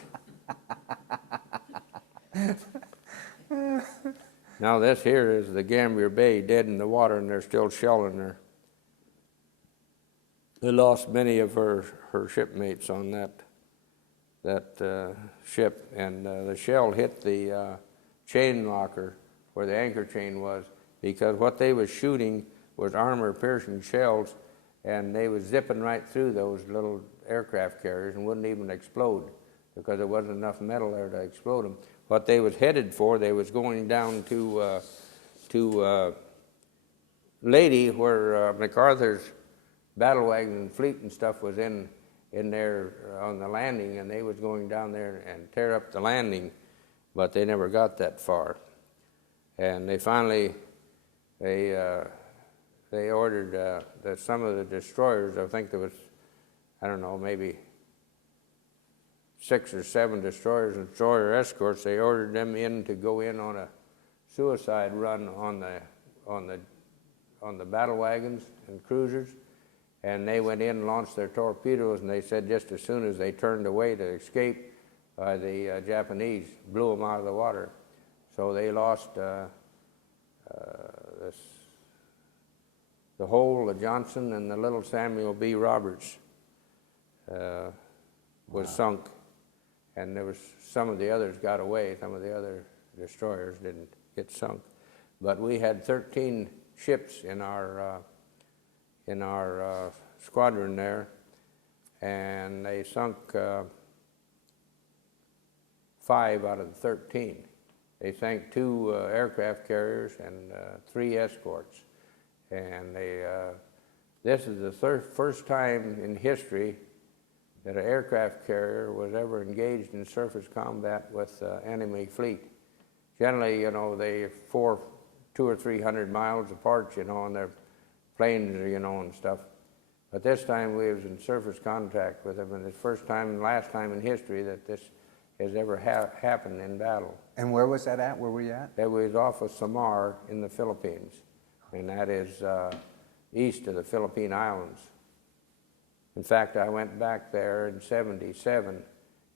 Now this here is the Gambier Bay, dead in the water, and they're still shelling her. They lost many of her shipmates on that ship, and the shell hit the chain locker where the anchor chain was, because what they was shooting was armor-piercing shells, and they was zipping right through those little aircraft carriers and wouldn't even explode because there wasn't enough metal there to explode them. What they was headed for, they was going down to Lady, where MacArthur's battle wagon and fleet and stuff was in there on the landing, and they was going down there and tear up the landing, but they never got that far. And they finally, they ordered some of the destroyers. I think there was, I don't know, maybe 6 or 7 destroyers and destroyer escorts. They ordered them in to go in on a suicide run on the battle wagons and cruisers, and they went in and launched their torpedoes, and they said just as soon as they turned away to escape, the Japanese blew them out of the water. So they lost the whole, the Johnson, and the little Samuel B. Roberts was sunk. And there was some of the others got away. Some of the other destroyers didn't get sunk. But we had 13 ships in our squadron there, and they sunk 5 out of the 13. They sank 2 aircraft carriers and 3 escorts. And this is the first time in history that an aircraft carrier was ever engaged in surface combat with enemy fleet. Generally, they 200 or 300 miles apart, and their planes, and stuff. But this time we was in surface contact with them, and it's the first time and last time in history that this has ever happened in battle. And where was that at? Where were you at? It was off of Samar in the Philippines, and that is east of the Philippine Islands. In fact, I went back there in '77,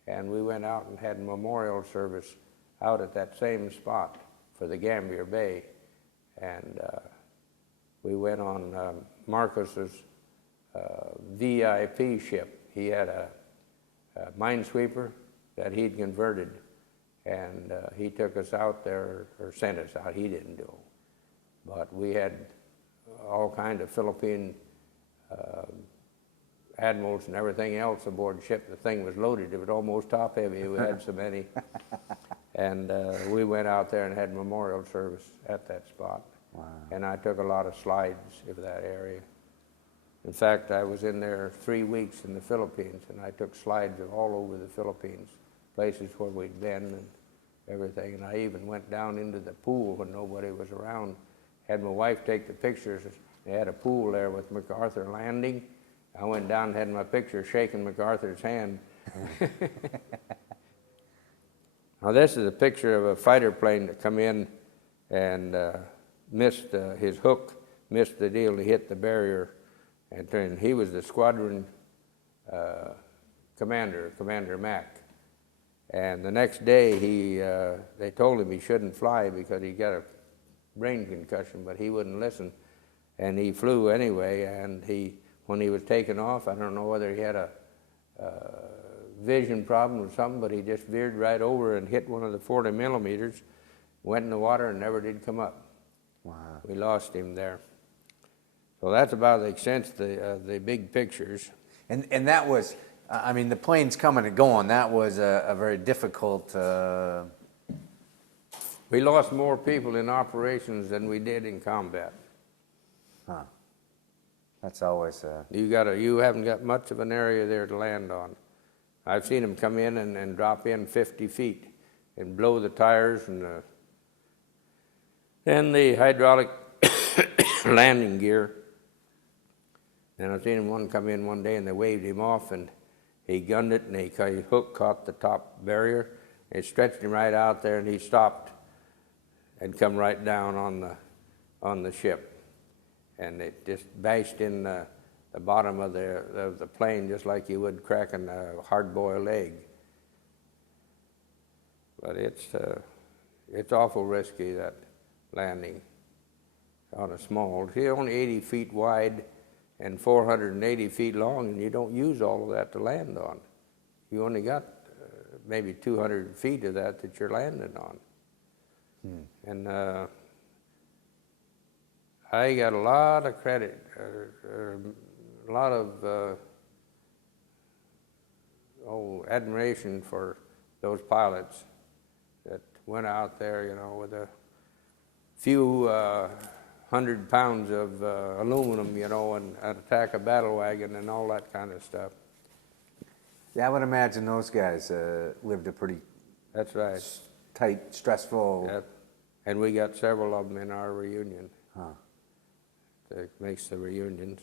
and we went out and had a memorial service out at that same spot for the Gambier Bay. And we went on Marcus's VIP ship. He had a minesweeper that he'd converted, and he took us out there, or sent us out. He didn't do it. But we had all kinds of Philippine admirals and everything else aboard ship. The thing was loaded. It was almost top heavy. We had so many. And we went out there and had memorial service at that spot. Wow. And I took a lot of slides of that area. In fact, I was in there 3 weeks in the Philippines, and I took slides of all over the Philippines, places where we'd been and everything. And I even went down into the pool when nobody was around. Had my wife take the pictures. They had a pool there with MacArthur landing. I went down and had my picture shaking MacArthur's hand. Now this is a picture of a fighter plane that come in and missed his hook, missed the deal to hit the barrier, and he was the squadron commander, Commander Mack. And the next day they told him he shouldn't fly because he got a brain concussion, but he wouldn't listen, and he flew anyway. And when he was taking off, I don't know whether he had a vision problem or something, but he just veered right over and hit one of the 40 millimeters, went in the water and never did come up. Wow. We lost him there. So that's about the extent of the big pictures. And that was, I mean, the planes coming and going, that was a very difficult... We lost more people in operations than we did in combat. Huh. That's always... You haven't got much of an area there to land on. I've seen them come in and drop in 50 feet and blow the tires and the hydraulic landing gear. And I've seen one come in one day and they waved him off, and he gunned it, and his hook caught the top barrier. It stretched him right out there, and he stopped and come right down on the ship. And it just bashed in the bottom of the plane just like you would cracking a hard-boiled egg. But it's awful risky, that landing on a small. It's only 80 feet wide and 480 feet long, and you don't use all of that to land on. You only got maybe 200 feet of that you're landing on. And I got a lot of credit, a lot of admiration for those pilots that went out there, you know, with a few 100 pounds of aluminum, you know, and attack a battle wagon and all that kind of stuff. Yeah, I would imagine those guys lived a pretty... That's right. Tight, stressful... Yep. And we got several of them in our reunion. Huh. That makes the reunions.